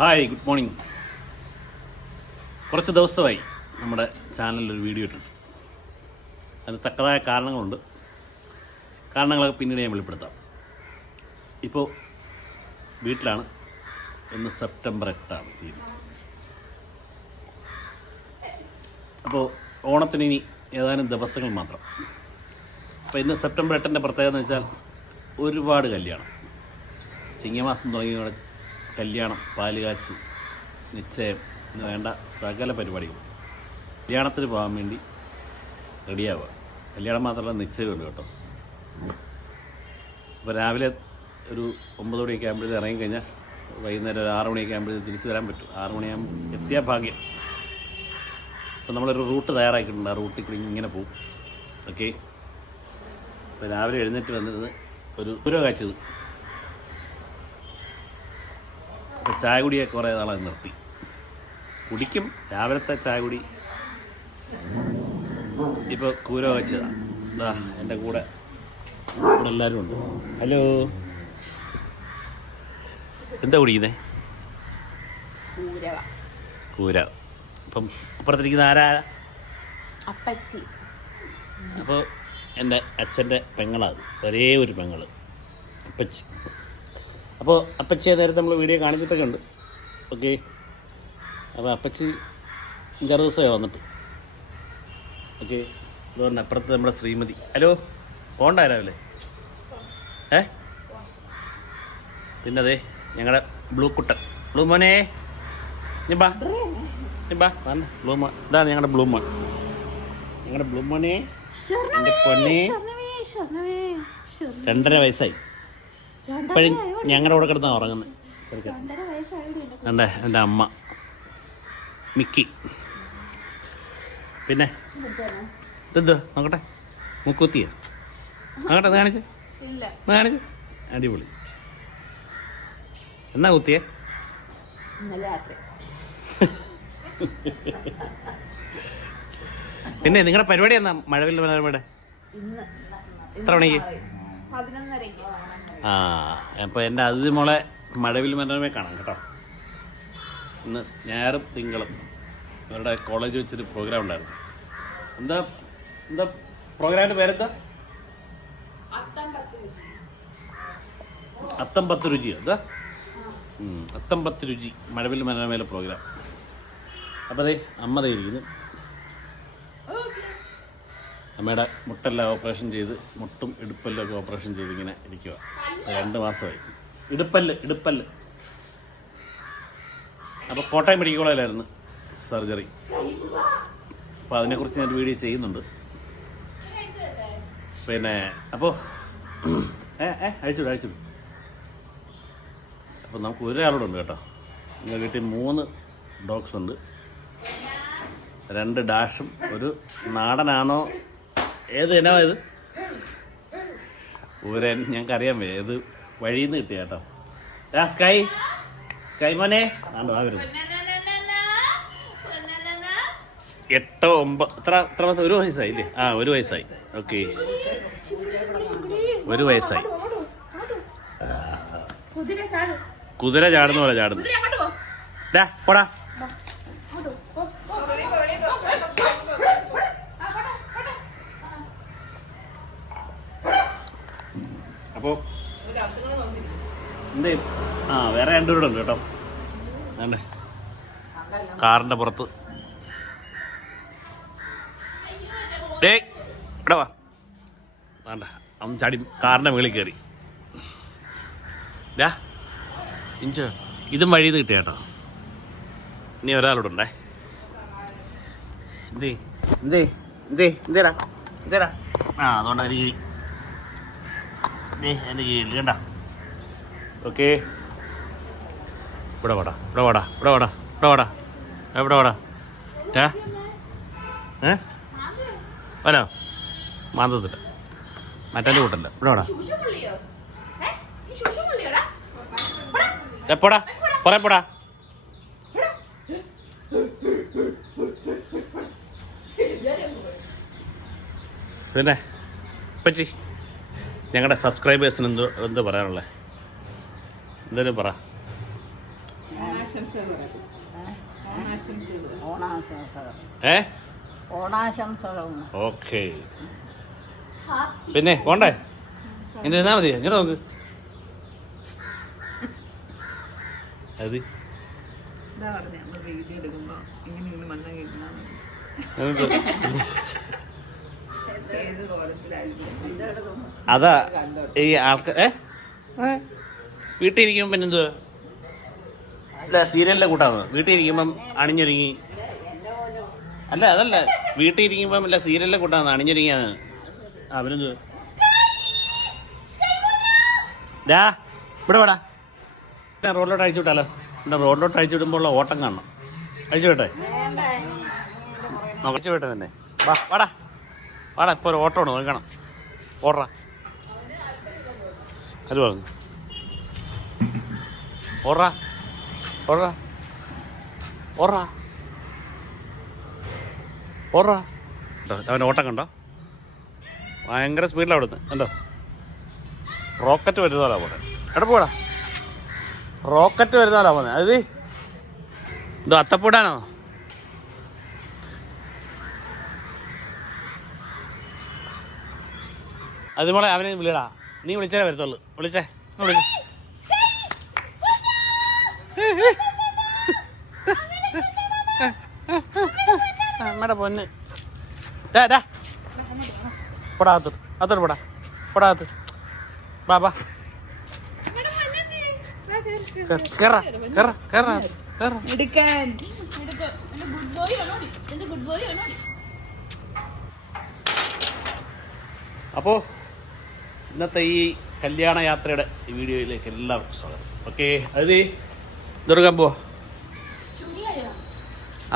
Hi, good morning. കുറച്ച് ദിവസമായി നമ്മുടെ ചാനലിലൊരു വീഡിയോ ഇട്ടിട്ട്. അത് തക്കതായ കാരണങ്ങളുണ്ട്. കാരണങ്ങളൊക്കെ പിന്നീട് ഞാൻ വെളിപ്പെടുത്താം. ഇപ്പോൾ വീട്ടിലാണ്. ഇന്ന് സെപ്റ്റംബർ 8 തീയതി. അപ്പോൾ ഓണത്തിന് ഇനി ഏതാനും ദിവസങ്ങൾ മാത്രം. അപ്പോൾ ഇന്ന് സെപ്റ്റംബർ 8 പ്രത്യേകത എന്ന് വെച്ചാൽ ഒരുപാട് കല്യാണം. ചിങ്ങമാസം തുടങ്ങിയ കല്യാണം, പാലുകാച്ച്, നിശ്ചയം എന്ന് വേണ്ട സകല പരിപാടികൾ. കല്യാണത്തിന് പോകാൻ വേണ്ടി റെഡിയാവുക. കല്യാണം മാത്രമല്ല, നിശ്ചയമുണ്ട് കേട്ടോ. അപ്പോൾ രാവിലെ ഒരു 9 മണിയൊക്കെ ആകുമ്പോഴത്തേക്ക് ഇറങ്ങിക്കഴിഞ്ഞാൽ വൈകുന്നേരം ഒരു 6 മണിയൊക്കെ ആകുമ്പോഴത്തേക്ക് തിരിച്ചു വരാൻ പറ്റും. 6 മണിയാകുമ്പോൾ എത്തിയാൽ ഭാഗ്യം. അപ്പോൾ നമ്മളൊരു റൂട്ട് തയ്യാറാക്കിയിട്ടുണ്ട്. ആ റൂട്ടിൽ കൂടി ഇങ്ങനെ പോകും. ഓക്കെ. അപ്പോൾ രാവിലെ എഴുന്നേറ്റ് വന്നത് ഒരു ദൂരം കാച്ചത്. അപ്പോൾ ചായ കുടിയൊക്കെ കുറേ നാളെ നിർത്തി. കുടിക്കും, രാവിലത്തെ ചായ കുടി. ഇപ്പോൾ കൂര വെച്ചതാണ്. ഇതാ എൻ്റെ കൂടെ എല്ലാവരും ഉണ്ട്. ഹലോ, എന്താ കുടിക്കുന്നേ? കൂര. അപ്പം അപ്പുറത്തിരിക്കുന്ന ആരാ? അപ്പച്ചി. അപ്പോൾ എൻ്റെ അച്ഛൻ്റെ പെങ്ങളാണ്. ഒരേ ഒരു പെങ്ങൾ, അപ്പച്ചി. അപ്പോൾ അപ്പച്ചിയെ നേരത്തെ നമ്മൾ വീഡിയോ കാണിച്ചിട്ടൊക്കെ ഉണ്ട്. ഓക്കെ. അപ്പോൾ അപ്പച്ചി 5-6 ദിവസമായി വന്നിട്ട്. ഓക്കെ. അതുകൊണ്ട് അപ്പുറത്ത് നമ്മുടെ ശ്രീമതി. ഹലോ, പോകണ്ട രാവിലെ? പിന്നെ അതെ ഞങ്ങളുടെ ബ്ലൂ കുട്ടൻ. ബ്ലൂ മോനെ, ബാ വന്ന ബ്ലൂ മോൻ. ഇതാണ് ഞങ്ങളുടെ ബ്ലൂ മോൻ. ഞങ്ങളുടെ ബ്ലൂ മോനെ, എൻ്റെ പൊന്നെ. 2.5 വയസ്സായി. ഇപ്പോഴും ഞങ്ങളുടെ കൂടെ കിടന്നാണ് ഉറങ്ങുന്നത്. എൻ്റെ അമ്മ മിക്കി. പിന്നെ ഇതെന്തോ നോക്കട്ടെ, മുക്കുത്തിയ നോക്കട്ടെ, കാണിച്ച് കാണിച്ച്. അടിപൊളി. എന്നാ കുത്തിയേ? പിന്നെ നിങ്ങളുടെ പരിപാടി എന്നാ? മഴവിൽ മനോരമയുടെ എത്ര മണിക്ക്? അപ്പോൾ എൻ്റെ അതിഥി മോളെ മഴവിൽ മനോരമയെ കാണാം കേട്ടോ. ഇന്ന് ഞായറും തിങ്കളും അവരുടെ കോളേജ് വെച്ചൊരു പ്രോഗ്രാം ഉണ്ടായിരുന്നു. എന്താ പ്രോഗ്രാമിൻ്റെ പേരെന്താ? അത്തംപത്ത് രുചി. എന്താ അത്തംപത്ത് രുചി, മഴവിൽ മനോരമയിലെ പ്രോഗ്രാം. അപ്പോൾ അതെ അമ്മ ഇരിക്കുന്നു. അമ്മയുടെ മുട്ടെല്ലാം ഓപ്പറേഷൻ ചെയ്ത്, മുട്ടും ഇടുപ്പല്ലും ഒക്കെ ഓപ്പറേഷൻ ചെയ്ത് ഇങ്ങനെ ഇരിക്കുക. 2 മാസമായി. ഇടുപ്പല്ല്. അപ്പോൾ കോട്ടയം മെഡിക്കൽ കോളേജിലായിരുന്നു സർജറി. അപ്പോൾ അതിനെക്കുറിച്ച് ഞാൻ വീഡിയോ ചെയ്യുന്നുണ്ട്. പിന്നെ അപ്പോൾ അയച്ചു. അപ്പോൾ നമുക്ക് ഒരാളോടുണ്ട് കേട്ടോ. എൻ്റെ വീട്ടിൽ 3 ഡോഗ്സ് ഉണ്ട്. 2 ഡാഷും ഒരു നാടനാണോ ഏത് ഇനോ ഇത്? ഞങ്ങൾക്കറിയാൻ വയ്യ. ഏത് വഴിയിൽ നിന്ന് കിട്ടിയ കേട്ടോ. സ്കൈ മോനെ ആണ്ടോ ആ വരുന്നു. 8, 9 എത്ര മാസം? 1 വയസ്സായില്ലേ? 1 വയസ്സായി. ഓക്കെ, 1 വയസ്സായി. കുതിര ചാടുന്ന പോലെ ചാടുന്നു. പോടാ. അപ്പോൾ എന്തേ വേറെ 2 പേരുണ്ട് കേട്ടോ. അതെ, കാറിൻ്റെ പുറത്ത്. ഇവിടെ വാ. വേണ്ട, അവൻ ചാടി കാറിൻ്റെ മുകളിൽ കയറി. ഇഞ്ചോ ഇതും വഴിയിൽ നിന്ന് കിട്ടിയ കേട്ടോ. ഇനി ഒരാളോടുണ്ടേ. എന്തേടാ അതുകൊണ്ട് അതിന് കീഴി എൻ്റെ കീഴിൽ കണ്ട. ഓക്കെ, ഇവിടെ വാടാ. വരോ? മാന്തത്തില്ല, മറ്റേ കൂട്ടല്ല. ഇവിടെ വാടാ. എപ്പോടാ പോടാ. പിന്നെ പച്ചി ഞങ്ങളുടെ സബ്സ്ക്രൈബേഴ്സിന് എന്താ പറയാനുള്ളത്? എന്തായാലും പറ. ഓണാശംസകൾ. ഓക്കെ. പിന്നെ പോണ്ടേ? ഇങ്ങനെ ഇരുന്നാ മതി. ഇങ്ങനെ നോക്ക്. അത് അതാ ഈ ആൾക്കാർ വീട്ടിൽ ഇരിക്കുമ്പോ പിന്നെ എന്തുവാ? അല്ല, സീരിയലിന്റെ കൂട്ടാണ്. വീട്ടിൽ ഇരിക്കുമ്പം അണിഞ്ഞൊരുങ്ങി. അല്ല, അതല്ല, വീട്ടിൽ ഇരിക്കുമ്പം അല്ല, സീരിയലിന്റെ കൂട്ടാണ് അണിഞ്ഞൊരുങ്ങിയാണ്. അവനെന്തുവാ? ഡാ ഇവിടെ വേടാ. റോഡിലോട്ട് അഴിച്ചു വിട്ടാലോ? എൻ്റെ റോഡിലോട്ട് അഴിച്ചു വിടുമ്പോൾ ഓട്ടം കാണണം. അഴിച്ചു വിട്ടെ, അഴിച്ചു വിട്ടെ തന്നെ. വാ വാടാ വാടാ. ഇപ്പോൾ ഒരു ഓട്ടമാണ്, നോക്കണം. ഓടാ. അത് പറഞ്ഞു ഓടാ ഓടാ ഓടാ ഓടാ. അവൻ്റെ ഓട്ടം കണ്ടോ? ഭയങ്കര സ്പീഡിലാണ് അവിടുന്ന്. കണ്ടോ? റോക്കറ്റ് വരുന്നതാ പോലെ. എവിടെ പോടാ? റോക്കറ്റ് വരുന്നതാ പോന്നെ. അത് എന്തോ അത്തപ്പൂടാനോ? അത് മോളെ അവനെ വിളിയടാ. നീ വിളിച്ചാലേ വരത്തുള്ളൂ. വിളിച്ചേ, വിളിച്ചേ. അമ്മയുടെ പൊന്ന്. ഡാ ഡാ പോടാ, അകത്തോട്ട് അകത്തോട്ട് പോടാ. പോടാ അകത്ത്. ബാ ബാ. അപ്പോൾ ഇന്നത്തെ ഈ കല്യാണ യാത്രയുടെ ഈ വീഡിയോയിലേക്ക് എല്ലാവർക്കും സ്വാഗതം. ഓക്കെ, അത് ദുർഗം പോവാ.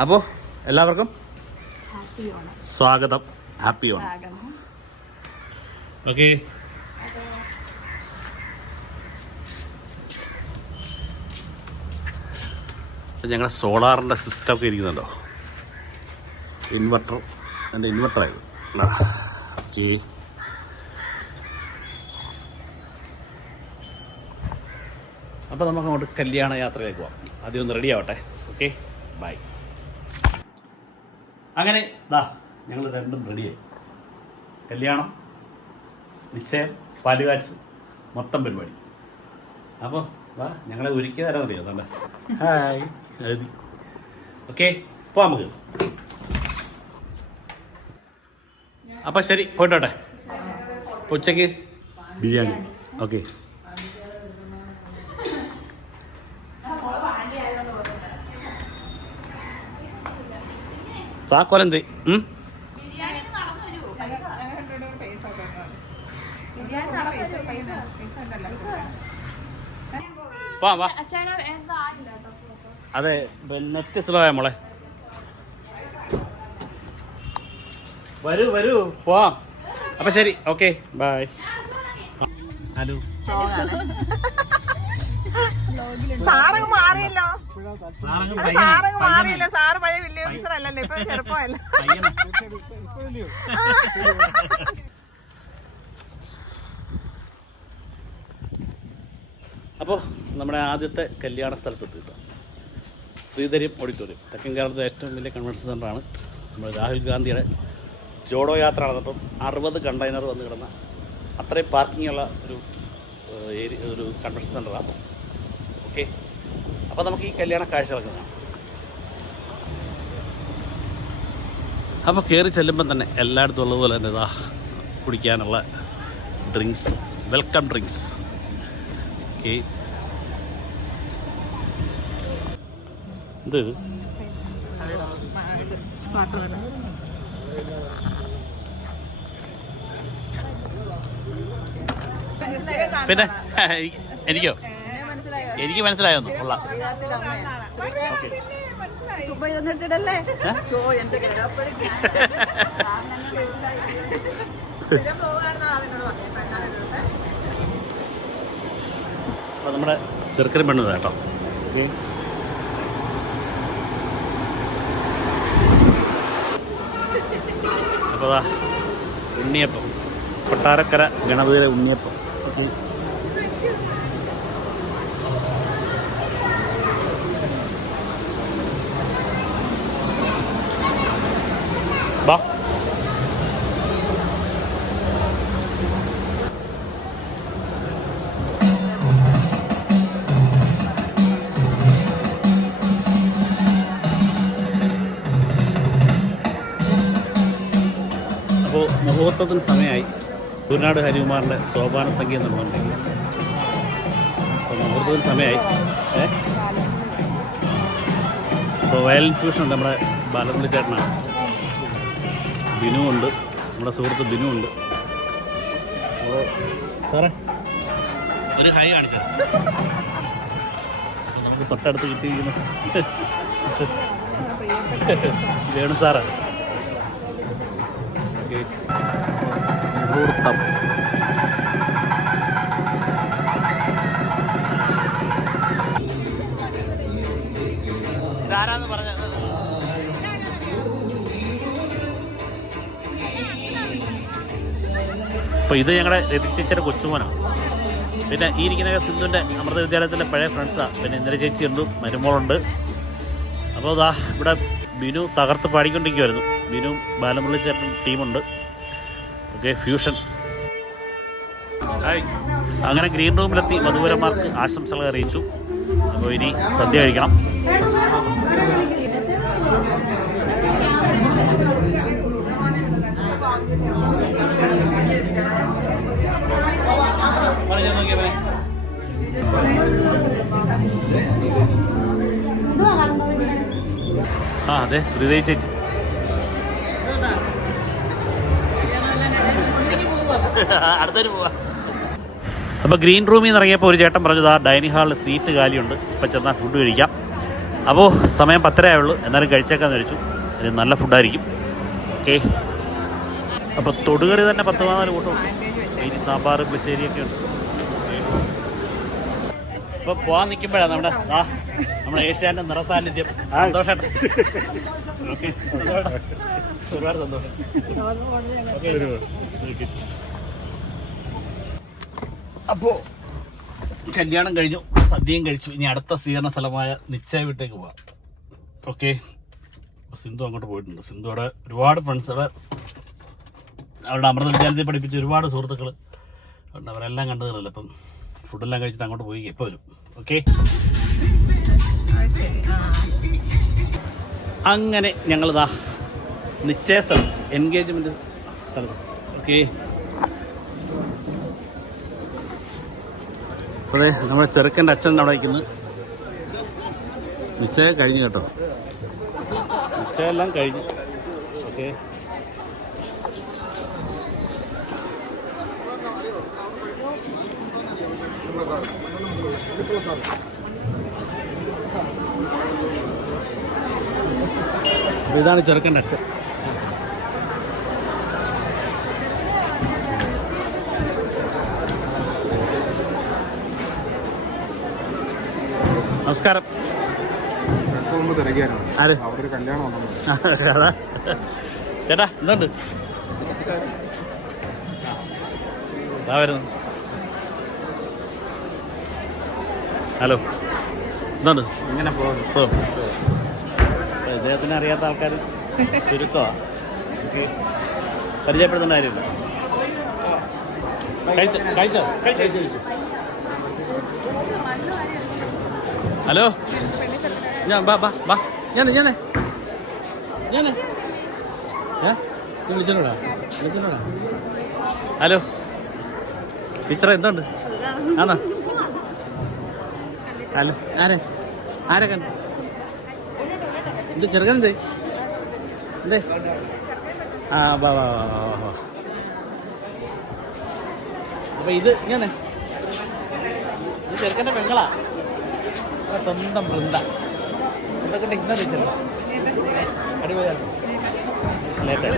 അപ്പോൾ എല്ലാവർക്കും സ്വാഗതം. ഹാപ്പി ഓണം. ഓക്കെ. ഞങ്ങളുടെ സോളാറിൻ്റെ സിസ്റ്റമൊക്കെ ഇരിക്കുന്നുണ്ടോ? ഇൻവെർട്ടർ, എൻ്റെ ഇൻവെർട്ടറായത്. ഓക്കെ. അപ്പോൾ നമുക്ക് അങ്ങോട്ട് കല്യാണ യാത്രയിലേക്ക് പോകാം. ആദ്യം ഒന്ന് റെഡി ആവട്ടെ. Okay, bye. അങ്ങനെ ദാ ഞങ്ങൾ രണ്ടും റെഡിയായി. കല്യാണം, നിശ്ചയം, പാലുകാച്ച്, മൊത്തം പരിപാടി. അപ്പോൾ ദാ ഞങ്ങളെ ഒരുക്കി തരാൻ മതിയോ? അതുകൊണ്ട് ഹായ്. ഓക്കെ, പോവാം നമുക്ക്. അപ്പം ശരി, പോയിട്ടോട്ടെ. ഉച്ചയ്ക്ക് ബിരിയാണി. ഓക്കെ. താക്കോലെന്ത്? വാ. അതെ, നെറ്റ് സ്ലോ ആയ മോളെ. വരൂ വരൂ, പോവാം. അപ്പൊ ശരി, ഓക്കെ, ബൈ. ഹലോ. സാറങ്ങ് മാറിയല്ലോ. സാറങ്ങ് മാറിയല്ലോ. സാറ് പഴയ വില്ലേജ് ഓഫീസർ അല്ലല്ലോ, ഇപ്പൊ ചെറുപ്പമല്ല. അപ്പോൾ നമ്മുടെ ആദ്യത്തെ കല്യാണ സ്ഥലത്തെത്തിയിട്ട് ശ്രീധര്യം ഓഡിറ്റോറിയം, തെക്കൻ കേരളത്തിലെ ഏറ്റവും വലിയ കൺവെൻഷൻ സെൻ്ററാണ്. നമ്മൾ രാഹുൽ ഗാന്ധിയുടെ ജോഡോ യാത്ര നടന്നപ്പം 60 കണ്ടെയ്നർ വന്ന് കിടന്ന അത്രയും പാർക്കിങ്ങുള്ള ഒരു കൺവെൻഷൻ സെൻ്ററാണ്. ഓക്കെ, അപ്പോൾ നമുക്ക് ഈ കല്യാണ കാഴ്ചകളൊക്കെ കാണാം. അപ്പോൾ കയറി ചെല്ലുമ്പം തന്നെ എല്ലായിടത്തും ഉള്ളതുപോലെ തന്നെ ഇതാ കുടിക്കാനുള്ള ഡ്രിങ്ക്സ്, വെൽക്കം ഡ്രിങ്ക്സ്. ഓക്കെ, എന്ത് പിന്നെ എനിക്ക് മനസ്സിലായൊന്നു കൊള്ളാം. അപ്പോൾ നമ്മുടെ ചെറുക്കനും പെണ്ണു കേട്ടോ. അപ്പോൾ അതാ ഉണ്ണിയപ്പം, കൊട്ടാരക്കര ഗണപതിയിലെ ഉണ്ണിയപ്പം. ഓക്കെ, മുഹൂർത്തത്തിന് സമയമായി. സൂര്യനാട് ഹരികുമാറിൻ്റെ സോപാന സംഖ്യ നടന്നുകൊണ്ടിരിക്കുക. അപ്പോൾ മുഹൂർത്തത്തിന് സമയമായി. ഇപ്പോൾ വയലിൻ ഫ്യൂഷൻ ഉണ്ട്. നമ്മുടെ ബാലമുരളി ചേട്ടനാണ്. ബിനു ഉണ്ട്, നമ്മുടെ സുഹൃത്ത് ബിനു ഉണ്ട്. അപ്പോൾ സാറേ ഒരു ഹൈ കാണിച്ചത് നമുക്ക് തൊട്ടടുത്ത് കിട്ടിയിരിക്കുന്നു വേണു സാറാണ്. മുഹൂർത്തം ഇതാരാന്ന് പറഞ്ഞത്? അപ്പോൾ ഇത് ഞങ്ങളുടെ രതിച്ചേച്ചിയുടെ കൊച്ചുമോനാണ്. പിന്നെ ഈ ഇരിക്കുന്ന സിന്ധുവിൻ്റെ അമൃത വിദ്യാലയത്തിലെ പഴയ ഫ്രണ്ട്സാണ്. പിന്നെ ഇന്നലെ ചേച്ചിയുണ്ട്, മരുമോളുണ്ട്. അപ്പോൾ ഇതാ ഇവിടെ ബിനു തകർത്ത് പാടിക്കൊണ്ടിരിക്കുമായിരുന്നു. ബിനു ബാലമുരളി ചേട്ടൻ ടീമുണ്ട്. Okay, fusion. ഹായ്. അങ്ങനെ ഗ്രീൻ റൂമിലെത്തി വധൂവരന്മാർക്ക് ആശംസകൾ അറിയിച്ചു. അപ്പോൾ ഇനി സദ്യ കഴിക്കണം. ആ അതെ, ശ്രീദേവി ചേച്ചി. അടുത്തൊരു പോവാ. അപ്പോൾ ഗ്രീൻ റൂമിൽ നിന്ന് ഇറങ്ങിയപ്പോൾ ഒരു ചേട്ടൻ പറഞ്ഞത് ആ ഡൈനിങ് ഹാളിൽ സീറ്റ് കാലിയുണ്ട്, ഇപ്പം ചെന്നാൽ ഫുഡ് കഴിക്കാം. അപ്പോൾ സമയം 10:30 ആയുള്ളൂ, എന്നാലും കഴിച്ചേക്കാന്ന് വിളിച്ചു. ഇത് നല്ല ഫുഡായിരിക്കും. ഓക്കെ. അപ്പോൾ തൊടുകറി തന്നെ 10-14 കൂട്ടമുണ്ട്. മീൻ, സാമ്പാർ, പുളിശ്ശേരിയൊക്കെ ഉണ്ട്. ഇപ്പോൾ പോകാൻ നിൽക്കുമ്പോഴാണ് നമ്മുടെ ഏഷ്യാൻ്റെ നിറസാന്നിധ്യം സന്തോഷമായിട്ട്. ഓക്കെ, ഒരുപാട് സന്തോഷം. അപ്പോൾ കല്യാണം കഴിഞ്ഞു, സദ്യയും കഴിച്ചു. ഇനി അടുത്ത സ്വീകരണ സ്ഥലമായ നിശ്ചയ വീട്ടിലേക്ക് പോവാം. ഓക്കെ. സിന്ധു അങ്ങോട്ട് പോയിട്ടുണ്ട്. സിന്ധുവിടെ ഒരുപാട് ഫ്രണ്ട്സ്, അവരുടെ അമൃത വിദ്യാലയത്തിൽ പഠിപ്പിച്ച ഒരുപാട് സുഹൃത്തുക്കൾ ഉണ്ട്. അവരെല്ലാം കണ്ടു തന്നില്ല. അപ്പം ഫുഡെല്ലാം കഴിച്ചിട്ട് അങ്ങോട്ട് പോയി എപ്പോൾ വരും. ഓക്കെ. അങ്ങനെ ഞങ്ങളിതാ നിശ്ചയ സ്ഥലം, എൻഗേജ്മെൻറ്റ് സ്ഥലത്ത്. ഓക്കെ. അതെ, നമ്മുടെ ചെറുക്കൻ്റെ അച്ഛൻ അവിടെ വയ്ക്കുന്നത്. നിശ്ചയം കഴിഞ്ഞു കേട്ടോ, നിശ്ചയമെല്ലാം കഴിഞ്ഞു. ഓക്കെ. ഇതാണ് ചെറുക്കൻ്റെ അച്ഛൻ. നമസ്കാരം. ചേട്ടാ എന്തുണ്ട്? വരുന്നു. ഹലോ, എന്തുണ്ട്? ഇങ്ങനെ പോകും. ഇദ്ദേഹത്തിന് അറിയാത്ത ആൾക്കാർ ചുരുക്കമാണ്. പരിചയപ്പെടുത്തേണ്ട കാര്യമില്ല. കഴിച്ചോ? ഹലോ, ഞാൻ ബാ ഞാൻ വിളിച്ചോടാ. ഹലോ ടീച്ചറെ, എന്തുണ്ട്? ആണോ? ഹലോ, ആരെ കണ്ടു? ഇത് ചെറുക്കനെന്തേ? എന്തേ? ആ വാ. അപ്പൊ ഇത് ചെറുക്കൻ്റെ പെങ്ങളാ, സ്വന്തം വൃന്ദ. എന്തൊക്കെ ഇന്ന ടീച്ചറാ, അടിപൊളിയാണ്.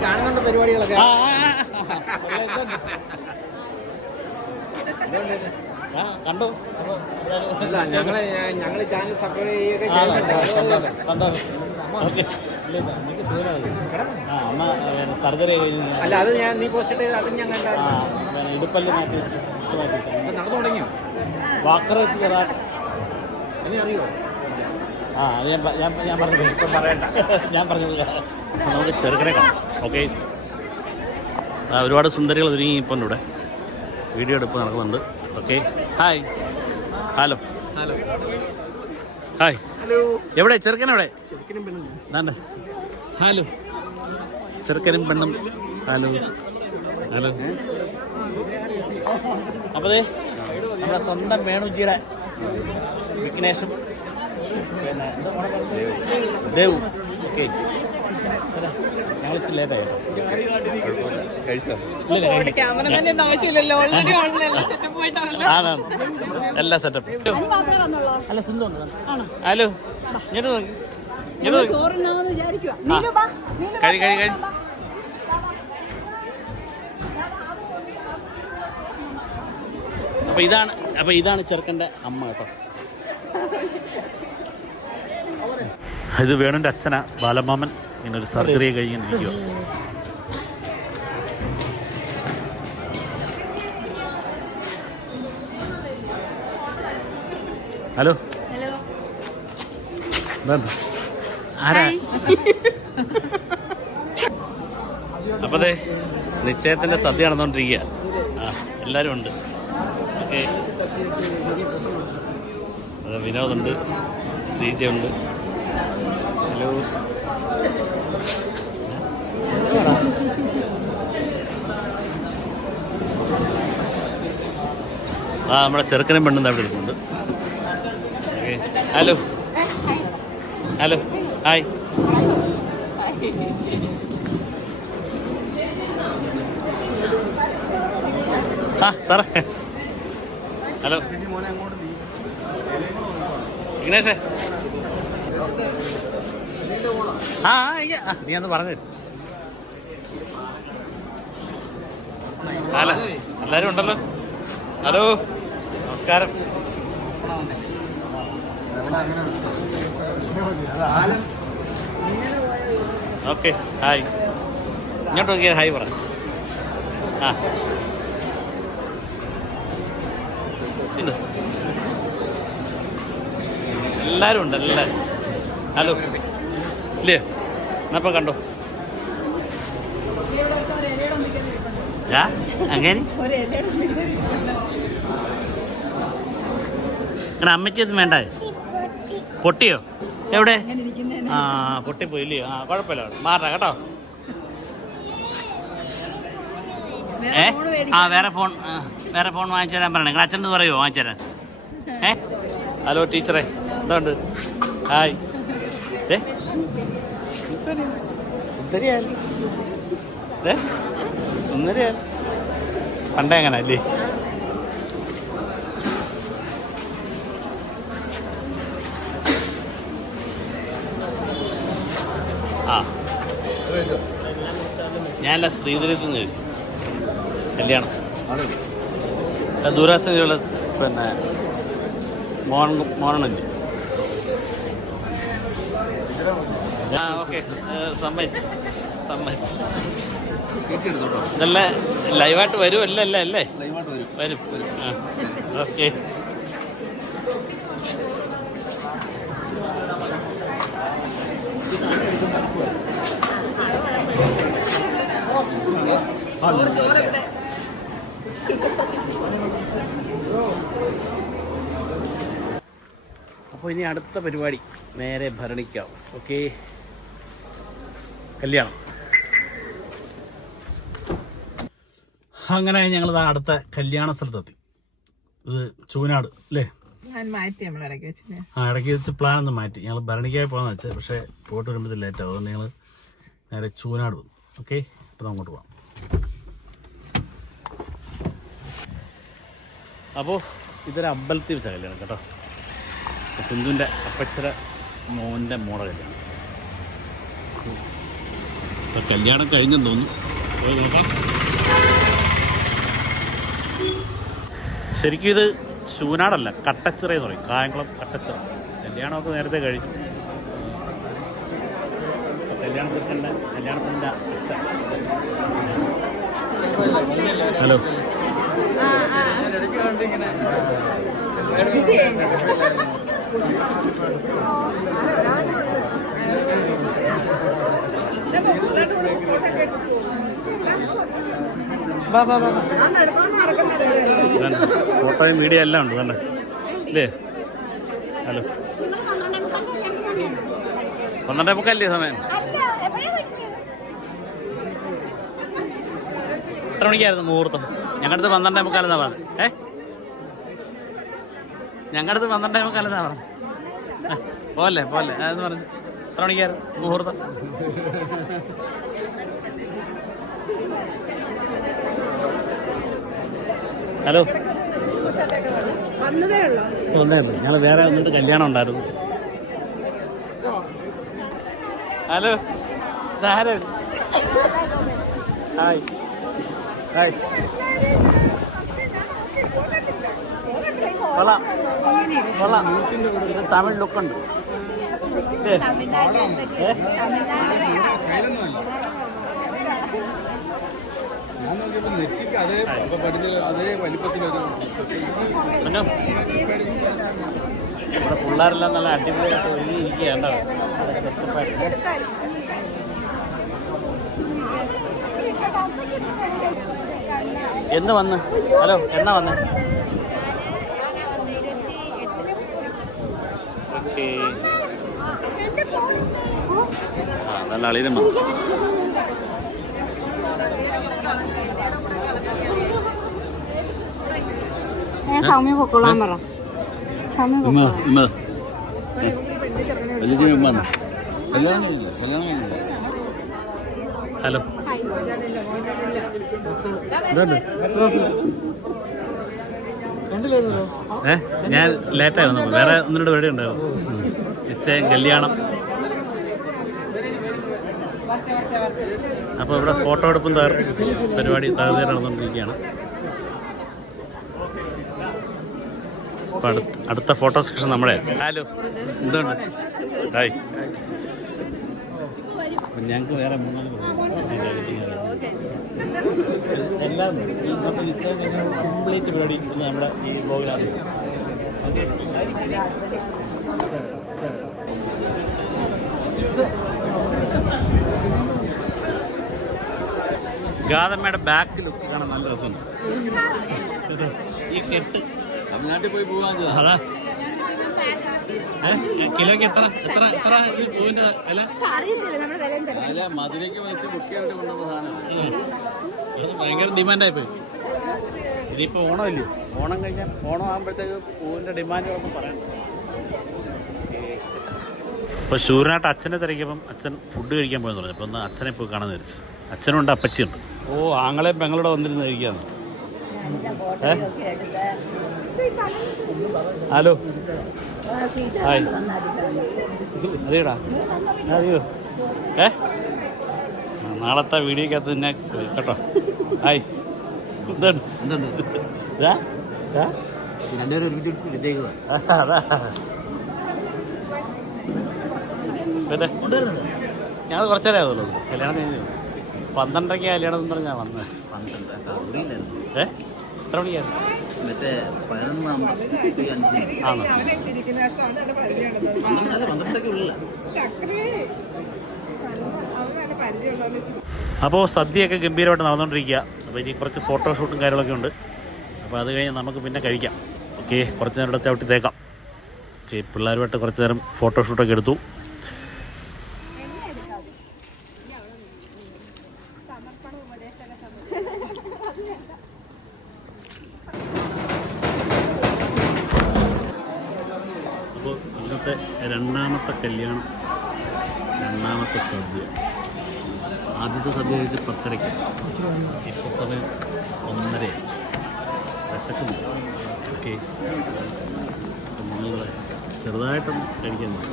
കാണുന്നുണ്ട് പരിപാടികളൊക്കെ. കണ്ടു. ഞങ്ങൾ ചാനൽ സബ്സ്ക്രൈബ് ചെയ്യുകയൊക്കെ. സന്തോഷം. ഓക്കെ. സർജറി കഴിഞ്ഞു. അല്ല, അത് നീ പോസ്റ്റ് ചെയ്ത് അത് ഞാൻ ഇടുപ്പല്ല് മാറ്റി നടന്നു തുടങ്ങിയോ? വാക്കർ വെച്ച് തരാൻ ഇനി അറിയോ? ആ, ഞാൻ പറഞ്ഞു. ഇപ്പം പറയണ്ട, ഞാൻ പറഞ്ഞു. നമുക്ക് ചെറുക്കനെ കാണാം. ഓക്കെ. ഒരുപാട് സുന്ദരികൾ ഒരുങ്ങി ഇപ്പം ഇവിടെ വീഡിയോ എടുപ്പ് നടക്കുന്നുണ്ട്. ഓക്കെ. ഹായ്. ഹലോ. ഹായ്. എവിടെ ചെറുക്കനെവിടെ? ഹലോ, ചെറുക്കനും പെണ്ണും. ഹലോ. ഹലോ. അപ്പോൾ നമ്മുടെ സ്വന്തം വേണുജിയുടെ വിഘ്നേഷും പിന്നെ ദേവും ഓക്കെ. ഞങ്ങൾ ഇച്ചിരി ലേറ്റായിട്ടോ. അതാണ് എല്ലാ സെറ്റപ്പ്. അല്ല സിന്ധു ഹലോ ഇങ്ങോട്ട് നോക്കി കഴി കഴി കഴി. അപ്പൊ ഇതാണ് ചെറുക്കൻ്റെ അമ്മ കേട്ടോ. ഇത് വേണുൻ്റെ അച്ഛനാ ബാലമാമൻ. ഇങ്ങനെ ഒരു സർജറി കഴിഞ്ഞിരിക്കുക. ഹലോ ആരാ? അപ്പൊ നിശ്ചയത്തിന്റെ സദ്യ നടന്നുകൊണ്ടിരിക്കുക. എല്ലാരും ഉണ്ട്. ഓക്കെ. വിനോദുണ്ട്, ശ്രീജയുണ്ട്. ഹലോ. നമ്മുടെ ചെറുക്കനും പെണ്ണും അവിടെ എടുക്കുന്നുണ്ട്. Hello hello hi. സാറേ ഹലോ. വിഘ്നേഷേ നീ ഒന്ന് പറഞ്ഞു. ഹലോ എല്ലാവരും ഉണ്ടല്ലോ. ഹലോ നമസ്കാരം. Okay hi. ഇങ്ങോട്ട് നോക്കിയാൽ ഹായ് പറ. എല്ലാവരും ഉണ്ട് എല്ലാവരും. ഹലോ ഇല്ലേ എന്നപ്പോൾ കണ്ടോ. അങ്ങനെ അങ്ങനെ അമ്മച്ചൊന്നും വേണ്ട. പൊട്ടിയോ? എവിടെ? പൊട്ടിപ്പോയില്ലേ? കുഴപ്പമില്ല, മാറണം കേട്ടോ. വേറെ ഫോൺ വാങ്ങിച്ചു തരാൻ പറയണേ. നിങ്ങൾ അച്ഛനത് പറയുമോ വാങ്ങിച്ചു തരാൻ? ഹലോ ടീച്ചറെ എന്തുണ്ട്? ഹായ്. സുന്ദരിയാ പണ്ടേ അങ്ങനെ അല്ലേ? ഞാനല്ല സ്ത്രീധനത്തിൽ നിന്ന് ചോദിച്ചു. കല്യാണം ദൂരാസനയുള്ള പിന്നെ മോണല്ലേ? ഓക്കെ സമ്മതിച്ച് ഇതല്ല ലൈവായിട്ട് വരുമല്ലോ അല്ലേ? വരും. ഓക്കെ. അപ്പോൾ ഇനി അടുത്ത പരിപാടി നേരെ ഭരണിക്കാവും. ഓക്കെ. കല്യാണം. അങ്ങനെ ഞങ്ങൾ അടുത്ത കല്യാണ സ്ഥലത്തെത്തി. ഇത് ചൂനാട് അല്ലേ? ഇടയ്ക്ക് വെച്ച് പ്ലാൻ ഒന്ന് മാറ്റി. ഞങ്ങൾ ഭരണിക്കായി പോകാമെന്ന് വെച്ചാൽ, പക്ഷേ പോയിട്ട് വരുമ്പോഴത്തെ ലേറ്റ് ആവും. അതുകൊണ്ട് ഞങ്ങൾ നേരെ ചൂനാട് വന്നു. ഓക്കെ. അപ്പോൾ അങ്ങോട്ട് പോകാം. അപ്പോൾ ഇതൊരു അമ്പലത്തിൽ വെച്ച കല്യാണം കേട്ടോ. സിന്ധുവിൻ്റെ അപ്പച്ചര മോൻ്റെ മോളെ കല്യാണം. ഇപ്പോൾ കല്യാണം കഴിഞ്ഞെന്ന് തോന്നുന്നു. പോയി നോക്കാം. ശരിക്കും ഇത് ചൂനാടല്ല, കട്ടച്ചിറ എന്ന് പറയും. കായംകുളം കട്ടച്ചിറ. കല്യാണമൊക്കെ നേരത്തെ കഴിഞ്ഞു. കല്യാണത്തിൻ്റെ അച്ഛൻ. ഹലോ. ഫോട്ടോയും വീഡിയോ എല്ലാം ഉണ്ട് വേണ്ട ഇല്ലേ? ഹലോ. 12:45 സമയം. എത്ര മണിക്കായിരുന്നു മുഹൂർത്തം? ഞങ്ങളുടെ അടുത്ത് 12:45 പറഞ്ഞത്. ഞങ്ങളുടെ അടുത്ത് 12:45 പറഞ്ഞത്. പോലെ അതെന്ന് പറഞ്ഞു. എത്ര മണിക്കായിരുന്നു മുഹൂർത്തം? ഹലോ, വന്നതേ ഉള്ളൂ. ഞങ്ങൾ വേറെ വന്നിട്ട് കല്യാണം ഉണ്ടായിരുന്നു. Hello, hi hi. കൊള്ളാം കൊള്ളാം. ഇത് തമിഴ് ലുക്കുണ്ട്. ഇവിടെ പിള്ളേരെല്ലാം നല്ല അടിപൊളിയായിട്ട് ഒരുങ്ങിയിരിക്കുകയാണ്. എന്ന് വന്ന്? ഹലോ, എന്നാ വന്ന്? ഓക്കെ. നല്ല അളിയിലും വന്നു. സൗമ്യ പൊക്കോളാൻ പറ. ഹലോ, ഞാൻ ലേറ്റായി വന്നു. വേറെ ഒന്നിനോട് പരിപാടി ഉണ്ടായിരുന്നു. നിശ്ചയം, കല്യാണം. അപ്പോൾ ഇവിടെ ഫോട്ടോ എടുപ്പും പരിപാടി തകർച്ചയായി നടന്നുകൊണ്ടിരിക്കുകയാണ്. അപ്പോൾ അടുത്ത ഫോട്ടോ സെക്ഷൻ നമ്മുടെ. ഹലോ, എന്തുണ്ട്? ഹായ്. ഞങ്ങൾക്ക് വേറെ 3-4 എല്ലാം ഇന്നത്തെ നിശ്ചയം കംപ്ലീറ്റ് പരിപാടി നമ്മുടെ ഈ ബ്ലോഗിലാണ്. ഗാതമ്മയുടെ ബാക്ക് ലുക്ക് കാണാൻ നല്ല രസമുണ്ട്. ഈ കെട്ട് തമിഴ്നാട്ടിൽ പോയി പോവാൻ അതാ. കിലോയ്ക്ക് എത്ര പൂവിന്റെ വില? മധുരയ്ക്ക് വെച്ച് ബുക്ക് ചെയ്തിട്ട് കൊണ്ടുവന്ന സാധനം. അത് ഭയങ്കര ഡിമാൻഡായി പോയി. ഇനിയിപ്പോൾ ഓണമല്ലേ, ഓണം കഴിഞ്ഞാൽ ഓണം ആകുമ്പോഴത്തേക്ക് പൂവിൻ്റെ ഡിമാൻഡ് ഒന്നും പറയണ്ട. ഇപ്പോൾ ശൂരനായിട്ട് അച്ഛനെ തിരക്കിയപ്പം അച്ഛൻ ഫുഡ് കഴിക്കാൻ പോയെന്ന് പറഞ്ഞു. അപ്പോൾ ഒന്ന് അച്ഛനെ പോയി കാണാൻ വിചാരിച്ചു. അച്ഛനുണ്ട്, അപ്പച്ചിയുണ്ട്. ഓ, ആങ്ങളെയും പെങ്ങളൂടെ വന്നിരുന്ന് കഴിക്കാന്ന്. Hello, hi. അറിയടാ, അറിയോ? നാളത്തെ വീഡിയോക്കകത്ത് തന്നെ കേട്ടോ. ഹായ്. അതാ പിന്നെ ഞങ്ങൾ കുറച്ചു നേരം ആവുമല്ലോ കല്യാണം കഴിഞ്ഞു. 12:30 കല്യാണം എന്ന് പറഞ്ഞാൽ വന്നത്. 12 എത്ര മണിക്കായിരുന്നു? മറ്റേ 11:05 ആണോ? 12:00 ഉള്ളില്ല. അപ്പോൾ സദ്യയൊക്കെ ഗംഭീരമായിട്ട് നടന്നുകൊണ്ടിരിക്കുക. അപ്പോൾ ഇനി കുറച്ച് ഫോട്ടോഷൂട്ടും കാര്യങ്ങളൊക്കെ ഉണ്ട്. അപ്പോൾ അത് കഴിഞ്ഞ് നമുക്ക് പിന്നെ കഴിക്കാം. ഓക്കെ, കുറച്ച് നേരം ഇവിടെ ചവിട്ടി തേക്കാം. ഓക്കെ, പിള്ളേരുമായിട്ട് കുറച്ച് നേരം ഫോട്ടോഷൂട്ടൊക്കെ എടുത്തു. അപ്പോൾ ഇന്നത്തെ രണ്ടാമത്തെ കല്യാണം, രണ്ടാമത്തെ സദ്യ. ആദ്യത്തെ സദ്യ കഴിച്ച് 10:30. ഇപ്പോൾ സമയം 1:30. വിശക്കുന്നു. ഓക്കെ, നിങ്ങൾ ചെറുതായിട്ടൊന്ന് കഴിക്കാൻ മതി.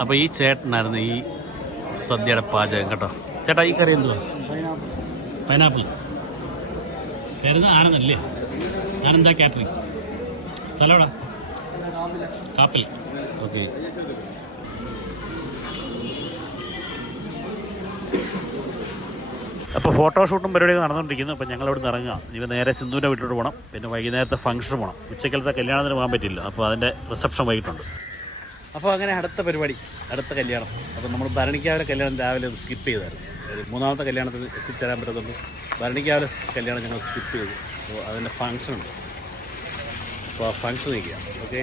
അപ്പോൾ ഈ ചേട്ടനായിരുന്നു ഈ സദ്യയുടെ പാചകം കേട്ടോ. ചേട്ടാ, ഈ കറി എന്തുവാ? പൈനാപ്പിൾ കരുതുന്ന ആണെന്നല്ലേ? ഞാനെന്താ കാറ്ററിങ് സ്ഥലം എവിടെ? കാപ്പിൽ. ഓക്കെ, അപ്പോൾ ഫോട്ടോഷൂട്ടും പരിപാടിയൊക്കെ നടന്നുകൊണ്ടിരിക്കുന്നു. അപ്പോൾ ഞങ്ങളിവിടെ നിന്ന് ഇറങ്ങുക. ഇനി നേരെ സിന്ധുവിൻ്റെ വീട്ടിലോട്ട് പോകണം. പിന്നെ വൈകുന്നേരത്തെ ഫംഗ്ഷൻ പോകണം. ഉച്ചക്കലത്തെ കല്യാണത്തിന് പോകാൻ പറ്റില്ല. അപ്പോൾ അതിൻ്റെ റിസപ്ഷൻ വൈകിട്ടുണ്ട്. അപ്പോൾ അങ്ങനെ അടുത്ത പരിപാടി, അടുത്ത കല്യാണം. അപ്പോൾ നമ്മൾ ഭരണിക്കാവിലെ കല്യാണം രാവിലെ സ്കിപ്പ് ചെയ്തായിരുന്നു. മൂന്നാമത്തെ കല്യാണത്തിന് എത്തിച്ചേരാൻ പറ്റത്തുള്ളൂ. ഭരണിക്കാവിലെ കല്യാണം ഞങ്ങൾ സ്കിപ്പ് ചെയ്തു. അപ്പോൾ അതിൻ്റെ ഫംഗ്ഷനുണ്ട്. അപ്പോൾ ആ ഫംഗ്ഷൻ നിൽക്കുക. ഓക്കെ,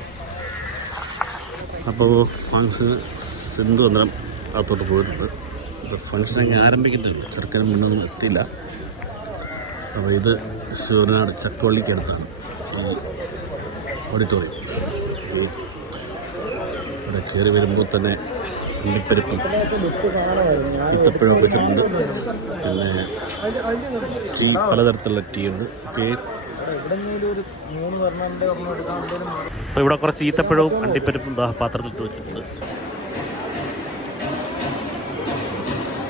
അപ്പോൾ ഫംഗ്ഷന് സിന്ധു അന്നേരം അകത്തോട്ട് പോയിട്ടുണ്ട്. ഇപ്പോൾ ഫംഗ്ഷൻ അങ്ങ് ആരംഭിക്കുന്നില്ല, ചെറുക്കനും മുന്നൊന്നും എത്തിയില്ല. അപ്പോൾ ഇത് ശൂരനാട് ചക്കവള്ളിക്കടുത്താണ് ഈ ഓഡിറ്റോറിയം. ഇവിടെ കയറി വരുമ്പോൾ തന്നെ അണ്ടിപ്പരിപ്പും ഇത്തപ്പഴമൊക്കെ വെച്ചിട്ടുണ്ട്. പിന്നെ ടീ, പലതരത്തിലുള്ള ടീ ഉണ്ട്. അപ്പോൾ ഇവിടെ കുറച്ച് ഈത്തപ്പഴവും അണ്ടിപ്പരിപ്പും പാത്രത്തിലിട്ട് വെച്ചിട്ടുണ്ട്.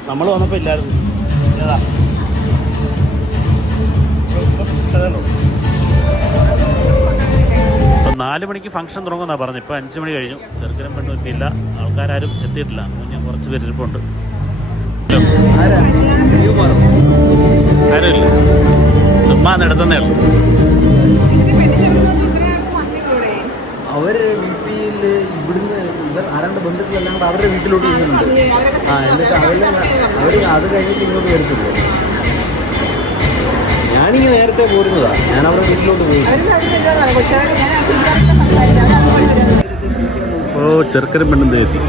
നമ്മൾ വന്നപ്പോൾ ഇല്ലായിരുന്നു. ഏതാ ഇപ്പം 4 മണിക്ക് ഫംഗ്ഷൻ തുടങ്ങുമെന്നാണ് പറഞ്ഞത്. ഇപ്പോൾ 5 മണി കഴിഞ്ഞു. ചെറുക്കനും പെണ്ണും എത്തിയില്ല, ആൾക്കാരും എത്തിയിട്ടില്ല. ഞാൻ കുറച്ച് പേര് ഇരിപ്പുണ്ട്. ആരുമില്ല, ചുമ്മാ നടത്തുന്നേ ഉള്ളൂ. അവർ വീട്ടിൽ ഇവിടുന്ന് ആരാണ്ട് ബന്ധുക്കളെല്ലാം കൂടെ അവരുടെ വീട്ടിലോട്ട് വരുന്നുണ്ട്. എന്നിട്ട് അവർ അത് കഴിഞ്ഞിട്ട് ഇങ്ങോട്ട് വരത്തില്ലേ. ഞാനിങ്ങനെ നേരത്തെ പോരുന്നതാ, ഞാൻ അവരുടെ വീട്ടിലോട്ട് പോയി. ഓ, ചെറുക്കനും പെണ്ണും എത്തി.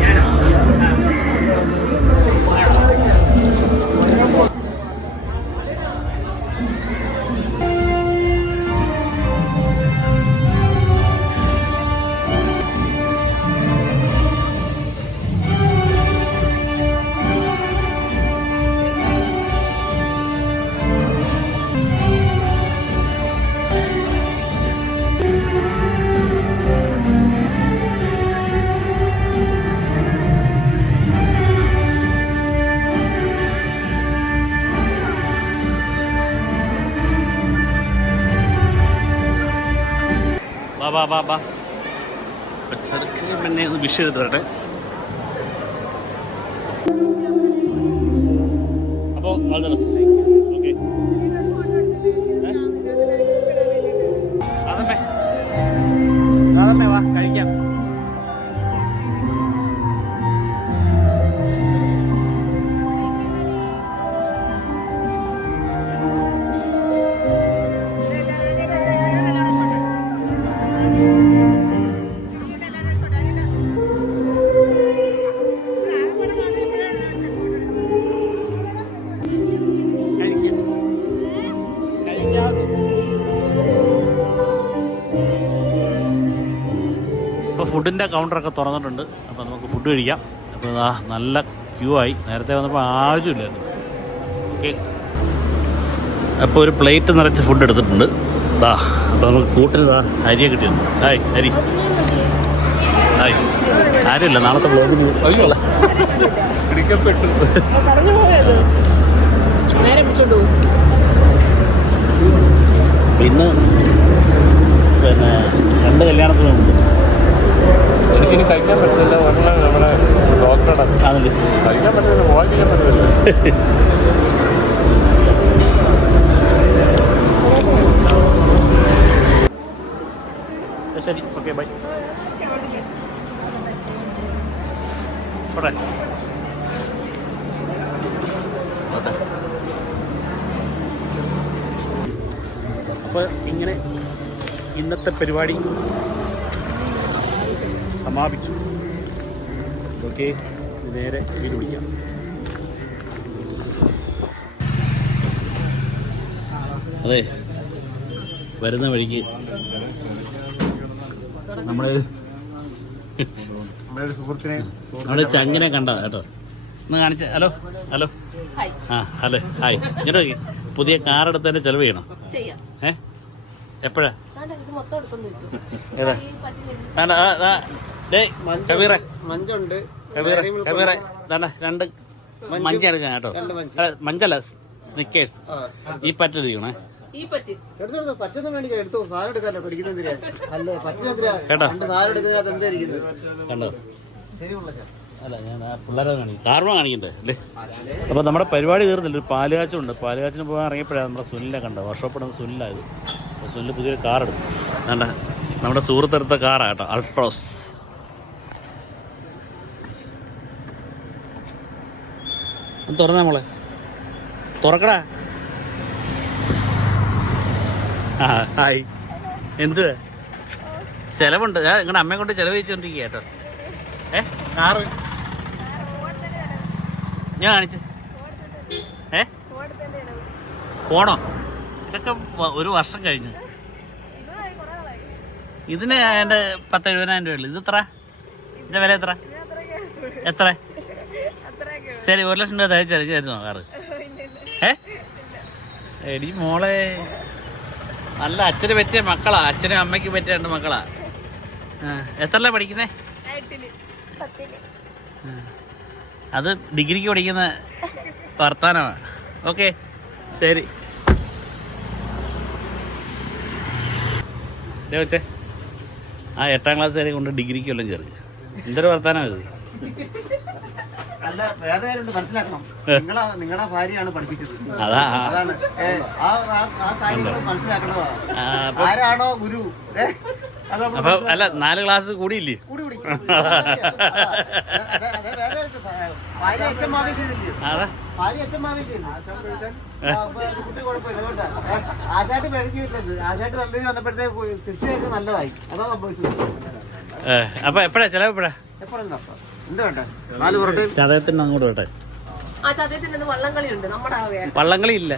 ബാ ചെറുക്കനും പെണ്ണെ ഒന്ന് വിഷ് ചെയ്തിട്ട് വരട്ടെ. അപ്പോൾ ഓൾ ദ ബെസ്റ്റ്. ഓക്കെ, അതമ്മേ വാ കഴിക്കാം. ഇപ്പോൾ ഫുഡിൻ്റെ കൗണ്ടറൊക്കെ തുറന്നിട്ടുണ്ട്. അപ്പോൾ നമുക്ക് ഫുഡ് കഴിക്കാം. അപ്പോൾ നല്ല ക്യൂ ആയി. നേരത്തെ വന്നപ്പോൾ ആവശ്യമില്ലായിരുന്നു. ഓക്കെ, അപ്പോൾ ഒരു പ്ലേറ്റ് നിറച്ച് ഫുഡ് എടുത്തിട്ടുണ്ട്. അപ്പോൾ നമുക്ക് കൂട്ടിന് അരിയെ കിട്ടിയിരുന്നു. ഹായ് അരി. ഹായ്, ആരുമില്ല, നാളത്തെ ബ്ലോഗിന് ഇന്ന് പിന്നെ 2 കല്യാണത്തിനുണ്ട്. എനിക്കിനി കഴിക്കാൻ പറ്റില്ല. നമ്മുടെ ഡോക്ടറുടെ കഴിക്കാൻ പറ്റില്ല, പോകാൻ ചെയ്യാൻ പറ്റില്ല. ശരി, ഓക്കെ, ബൈ. പോട്ടെ. അപ്പോൾ ഇങ്ങനെ ഇന്നത്തെ പരിപാടി സമാപിച്ചു. ഓക്കെ, നേരെ വീട് പിടിക്കാം. അതെ, വരുന്ന വഴിക്ക് നമ്മുടെ സുഹൃത്തിനെ നമ്മുടെ ചങ്ങിനെ കണ്ട കേട്ടോ. ഒന്ന് കാണിച്ച. Hello hello. Hello, hi. ഇങ്ങോട്ട് പുതിയ കാർ എടുത്തതിന്റെ ചെലവ് ചെയ്യണം. എപ്പോഴാ? ഏതാ? മഞ്ചുണ്ട്, 2 മഞ്ച എടുക്കാൻ കേട്ടോ. മഞ്ചല്ല, സ്നിക്കേഴ്സ്. ഈ പറ്റിരിക്കണേ പറ്റുന്ന വേണ്ടി എടുത്തു. സാധനം എടുക്കാനോ പഠിക്കുന്നതിന് അല്ലേ പറ്റുന്നതിരാ കേട്ടോ. സാധനം എടുക്കുന്നതിനകത്ത് എന്തായിരിക്കുന്നത് കണ്ടോ? ശരിയുള്ള അല്ല, ഞാൻ പിള്ളേരെ കാണിക്കും, കാർമ കാണിക്കണ്ടേ അല്ലേ? അപ്പോൾ നമ്മുടെ പരിപാടി തീർന്നില്ല. ഒരു പാലുകാച്ചുണ്ട്. പാലുകാച്ചിന് പോകാൻ ഇറങ്ങിയപ്പോഴാണ് നമ്മുടെ സുനിലിനെ കണ്ടത്. വർക്ക്ഷോപ്പിടുന്ന സുനിലായത്. അപ്പോൾ സുനിൽ പുതിയൊരു കാർ എടുത്തു. വേണ്ട, നമ്മുടെ സുഹൃത്തെടുത്ത കാറാണ് കേട്ടോ, അൾട്രോസ്. തുറന്നാ മോളെ, തുറക്കടാ. ഹായ്. എന്ത് ചിലവുണ്ട്? നിങ്ങളുടെ അമ്മയെ കൊണ്ട് ചിലവ് വെച്ചോണ്ടിരിക്കുക കേട്ടോ. കാറ് ഞാൻ കാണിച്ച് പോണോ? ഇതൊക്കെ ഒരു വർഷം കഴിഞ്ഞു. ഇതിന് എൻ്റെ 10,000-70,000 രൂപയുള്ളൂ. ഇത് എത്ര? ഇതിൻ്റെ വില എത്ര? എത്ര? ശരി, 1,00,000 രൂപ തയ്ച്ചായിരുന്നോ കാറ്? എടി മോളെ, നല്ല അച്ഛന് പറ്റിയ മക്കളാ, അച്ഛനും അമ്മയ്ക്ക് പറ്റിയ 2 മക്കളാ. എത്രല്ല പഠിക്കുന്നേ? അത് ഡിഗ്രിക്ക് പഠിക്കുന്ന വർത്താനമാണ്. ഓക്കെ, ശരി. വെച്ചേ ആ 8ാം ക്ലാസ് വരെ കൊണ്ട് ഡിഗ്രിക്ക് വല്ലതും ചേർന്ന്. എന്തൊരു വർത്താനമാണ് ഇത്? അല്ല, വേറെ കാര്യമുണ്ട്, മനസ്സിലാക്കണം. നിങ്ങളുടെ ഭാര്യയാണ് പഠിപ്പിച്ചത്. അതാണ് ആ കാര്യങ്ങൾ മനസ്സിലാക്കേണ്ടതാണ്. ആരാണോ ഗുരു അപ്പൊ അല്ല 4 ക്ലാസ് കൂടിയില്ലേ? ഭാര്യ അച്ഛന്മാവേ ചെയ്തില്ലേ? ഭാര്യ അച്ഛന്മാവേ ചെയ്തു. കുട്ടി കുഴപ്പമില്ല. അതുകൊണ്ടാ ആശാട്ട് പഠിക്കില്ലത്. ആശാട്ട് നല്ല വന്നപ്പോഴത്തേക്ക് ശിക്ഷയൊക്കെ നല്ലതായി. അതാ സംഭവിച്ചത്. അപ്പൊ എപ്പോഴാ ചെലവ്? എപ്പോഴും എന്താ വേണ്ട 4 പൊറോട്ട ചതയത്തിന് അങ്ങോട്ട് വിട്ടെ. വള്ളംകളി ഇല്ല.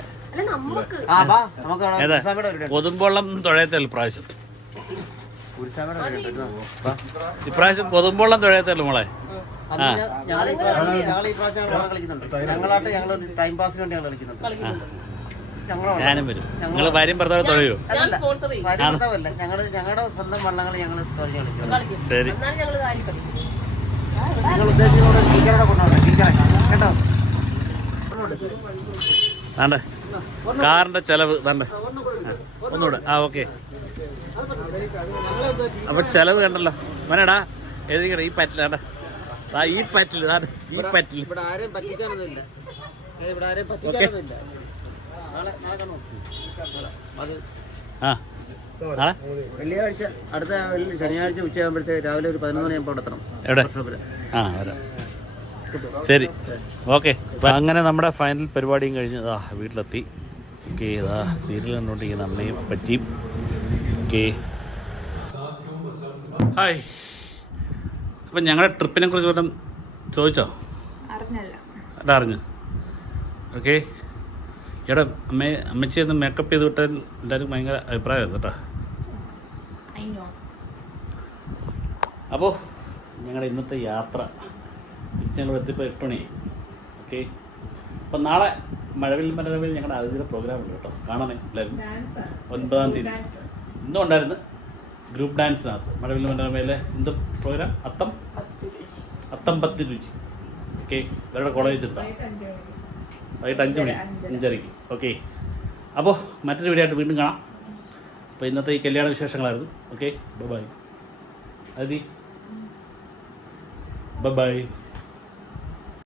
കൊതുമ്പോളം തുഴയത്തല്ലോ പ്രാവശ്യം. ഇപ്രാവശ്യം കൊതുമ്പോളം തുഴയത്തല്ലോ മോളെ. ഞാനും വരും. നിങ്ങള് ഭാര്യയും ഭർത്താവ് തുഴയോ? ഞങ്ങളുടെ സ്വന്തം വള്ളങ്ങൾ ഞങ്ങൾ ശരി. വേണ്ടേ കാറിന്റെ ചെലവ് വേണ്ടേ? ഒന്നുകൂടെ. ഓക്കെ. അപ്പൊ ചെലവ് കണ്ടല്ലോ വേണടാ, എഴുതിക്കട. ഈ പറ്റില്ല വേണ്ട, ഈ പറ്റില്ല, ഈ പറ്റില്ല. ഇവിടെ ആരെയും പറ്റിക്കാനൊന്നുമില്ല. ഇവിടെ ആരെയും പറ്റിക്കാനൊന്നുമില്ല. വെള്ളിയാഴ്ച അടുത്ത ശനിയാഴ്ച ഉച്ചയാകുമ്പോഴത്തേക്ക് രാവിലെ ഒരു 11 മണിയാകുമ്പോൾ അവിടെ എത്തണം. എവിടെ? വരാം. ശരി, ഓക്കെ. അപ്പം അങ്ങനെ നമ്മുടെ ഫൈനൽ പരിപാടിയും കഴിഞ്ഞ് വീട്ടിലെത്തി. ഓക്കെ, ഇതാ സീരിയൽ കണ്ടുകൊണ്ടിരിക്കുന്ന അമ്മയും അപ്പച്ചിയും. Okay, hi. അപ്പം ഞങ്ങളുടെ ട്രിപ്പിനെ കുറിച്ച് വല്ലതും ചോദിച്ചോ? അല്ല, അറിഞ്ഞു. ഓക്കെ. ഇവിടെ അമ്മച്ചി ഒന്ന് മേക്കപ്പ് ചെയ്ത് വിട്ടാൽ എല്ലാവരും ഭയങ്കര അഭിപ്രായമായിരുന്നു കേട്ടോ. അപ്പോൾ ഞങ്ങളുടെ ഇന്നത്തെ യാത്ര തിരിച്ച് ഞങ്ങൾ എത്തിയപ്പോൾ 8 മണിയായി. ഓക്കെ. അപ്പം നാളെ മഴവിൽ മനോരമയിൽ ഞങ്ങളുടെ അതിഥിയുടെ പ്രോഗ്രാം ഉണ്ട് കേട്ടോ, കാണണേ എല്ലാവരും. 9-ാം തീയതി ഇന്നും ഉണ്ടായിരുന്നു ഗ്രൂപ്പ് ഡാൻസിനകത്ത് മഴവിൽ മനോരമയിലെ എന്ത് പ്രോഗ്രാം? അത്തം പത്തി രുചി. ഓക്കെ, ഇവരുടെ കോളേജിൽ എത്താം വൈകിട്ട് 5 മണി 5:30. ഓക്കെ. അപ്പോൾ മറ്റൊരു വീഡിയോ ആയിട്ട് വീണ്ടും കാണാം. അപ്പോൾ ഇന്നത്തെ ഈ കല്യാണ വിശേഷങ്ങളായിരുന്നു. Okay, bye. അതി ബൈ.